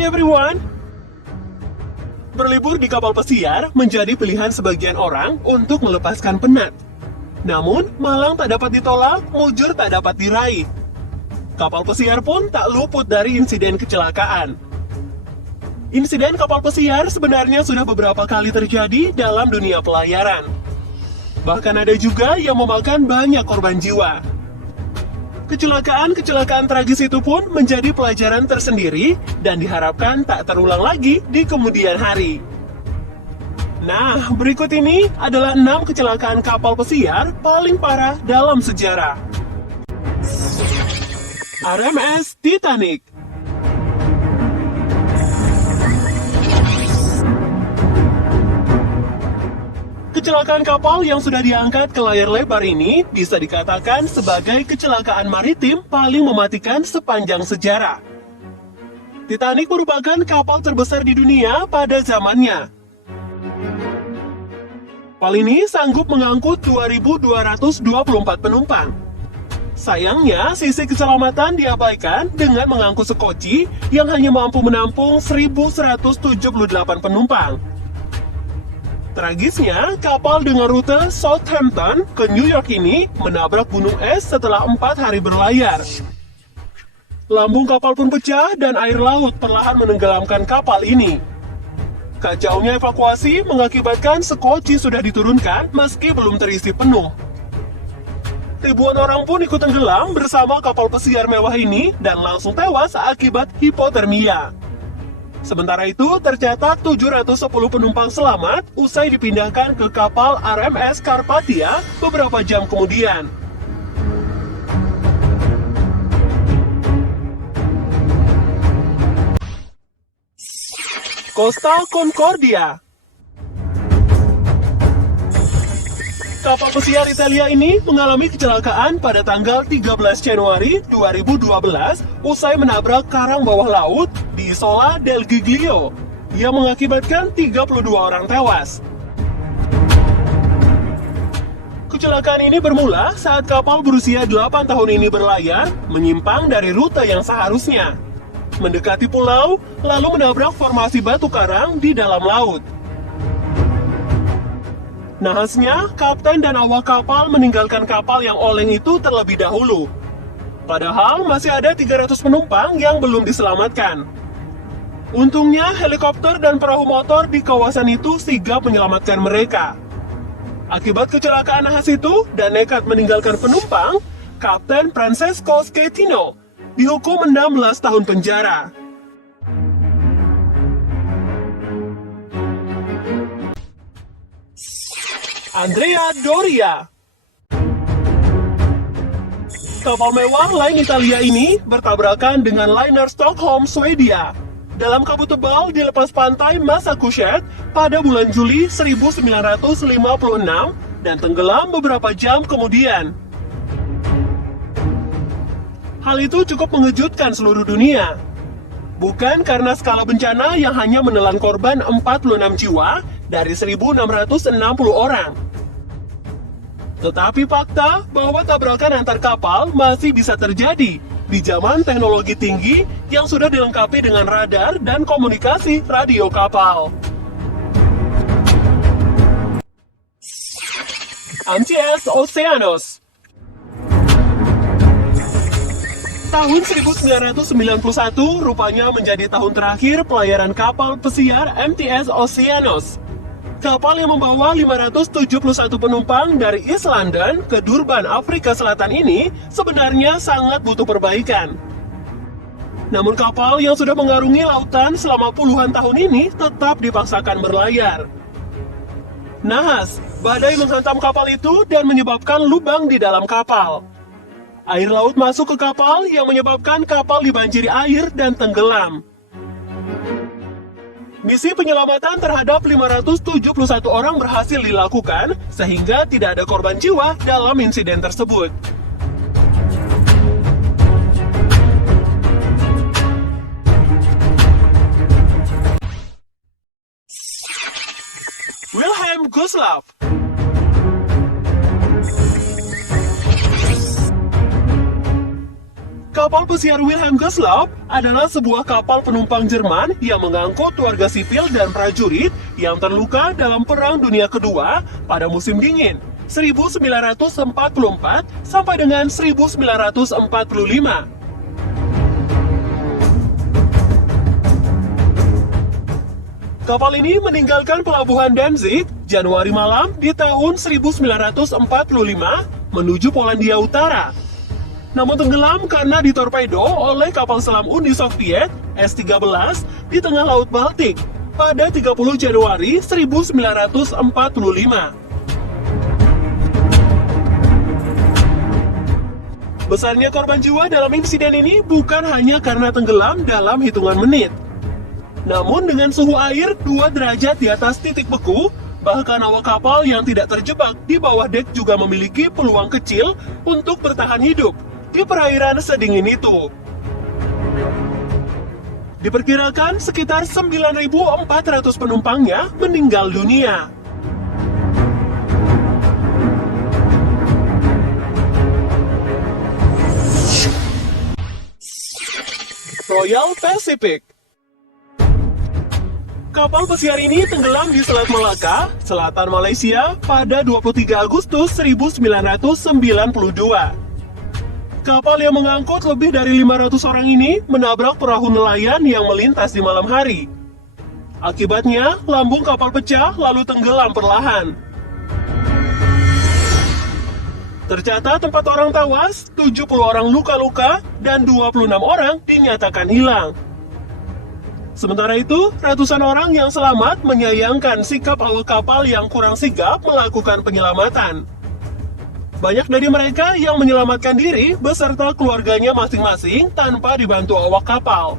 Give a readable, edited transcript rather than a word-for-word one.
Hai everyone! Berlibur di kapal pesiar menjadi pilihan sebagian orang untuk melepaskan penat. Namun, malang tak dapat ditolak, mujur tak dapat diraih. Kapal pesiar pun tak luput dari insiden kecelakaan. Insiden kapal pesiar sebenarnya sudah beberapa kali terjadi dalam dunia pelayaran. Bahkan ada juga yang memakan banyak korban jiwa. Kecelakaan tragis itu pun menjadi pelajaran tersendiri dan diharapkan tak terulang lagi di kemudian hari. Nah, berikut ini adalah 6 kecelakaan kapal pesiar paling parah dalam sejarah. RMS Titanic. Kecelakaan kapal yang sudah diangkat ke layar lebar ini bisa dikatakan sebagai kecelakaan maritim paling mematikan sepanjang sejarah. Titanic merupakan kapal terbesar di dunia pada zamannya. Kapal ini sanggup mengangkut 2.224 penumpang. Sayangnya, sisi keselamatan diabaikan dengan mengangkut sekoci yang hanya mampu menampung 1.178 penumpang. Tragisnya, kapal dengan rute Southampton ke New York ini menabrak gunung es setelah 4 hari berlayar. Lambung kapal pun pecah dan air laut perlahan menenggelamkan kapal ini. Kacaunya evakuasi mengakibatkan sekoci sudah diturunkan meski belum terisi penuh. Ribuan orang pun ikut tenggelam bersama kapal pesiar mewah ini dan langsung tewas akibat hipotermia. Sementara itu, tercatat 710 penumpang selamat usai dipindahkan ke kapal RMS Carpathia beberapa jam kemudian. Costa Concordia. Kapal pesiar Italia ini mengalami kecelakaan pada tanggal 13 Januari 2012 usai menabrak karang bawah laut di Isola del Giglio yang mengakibatkan 32 orang tewas. Kecelakaan ini bermula saat kapal berusia 8 tahun ini berlayar menyimpang dari rute yang seharusnya, mendekati pulau, lalu menabrak formasi batu karang di dalam laut. Nahasnya, kapten dan awak kapal meninggalkan kapal yang oleng itu terlebih dahulu. Padahal masih ada 300 penumpang yang belum diselamatkan. Untungnya, helikopter dan perahu motor di kawasan itu sigap menyelamatkan mereka. Akibat kecelakaan nahas itu dan nekat meninggalkan penumpang, Kapten Francesco Schettino dihukum 16 tahun penjara. Andrea Doria. Kapal mewah lain Italia ini bertabrakan dengan liner Stockholm, Swedia dalam kabut tebal di lepas pantai Massachusetts pada bulan Juli 1956 dan tenggelam beberapa jam kemudian. Hal itu cukup mengejutkan seluruh dunia. Bukan karena skala bencana yang hanya menelan korban 46 jiwa dari 1.660 orang. Tetapi fakta bahwa tabrakan antar kapal masih bisa terjadi di zaman teknologi tinggi yang sudah dilengkapi dengan radar dan komunikasi radio kapal. MTS Oceanos. Tahun 1991 rupanya menjadi tahun terakhir pelayaran kapal pesiar MTS Oceanos. Kapal yang membawa 571 penumpang dari East London ke Durban, Afrika Selatan ini sebenarnya sangat butuh perbaikan. Namun kapal yang sudah mengarungi lautan selama puluhan tahun ini tetap dipaksakan berlayar. Nahas, badai menghantam kapal itu dan menyebabkan lubang di dalam kapal. Air laut masuk ke kapal yang menyebabkan kapal dibanjiri air dan tenggelam. Misi penyelamatan terhadap 571 orang berhasil dilakukan sehingga tidak ada korban jiwa dalam insiden tersebut. Wilhelm Gustloff. Kapal pesiar Wilhelm Gustloff adalah sebuah kapal penumpang Jerman yang mengangkut warga sipil dan prajurit yang terluka dalam Perang Dunia Kedua pada musim dingin 1944 sampai dengan 1945. Kapal ini meninggalkan pelabuhan Danzig Januari malam di tahun 1945 menuju Polandia Utara. Namun tenggelam karena ditorpedo oleh kapal selam Uni Soviet S-13 di tengah Laut Baltik pada 30 Januari 1945. Besarnya korban jiwa dalam insiden ini bukan hanya karena tenggelam dalam hitungan menit. Namun dengan suhu air 2 derajat di atas titik beku, bahkan awak kapal yang tidak terjebak di bawah dek juga memiliki peluang kecil untuk bertahan hidup di perairan sedingin itu. Diperkirakan sekitar 9.400 penumpangnya meninggal dunia. Royal Pacific. Kapal pesiar ini tenggelam di Selat Malaka, selatan Malaysia pada 23 Agustus 1992. Kapal yang mengangkut lebih dari 500 orang ini menabrak perahu nelayan yang melintas di malam hari. Akibatnya, lambung kapal pecah lalu tenggelam perlahan. Tercatat 4 orang tewas, 70 orang luka-luka, dan 26 orang dinyatakan hilang. Sementara itu, ratusan orang yang selamat menyayangkan sikap awak kapal yang kurang sigap melakukan penyelamatan. Banyak dari mereka yang menyelamatkan diri beserta keluarganya masing-masing tanpa dibantu awak kapal.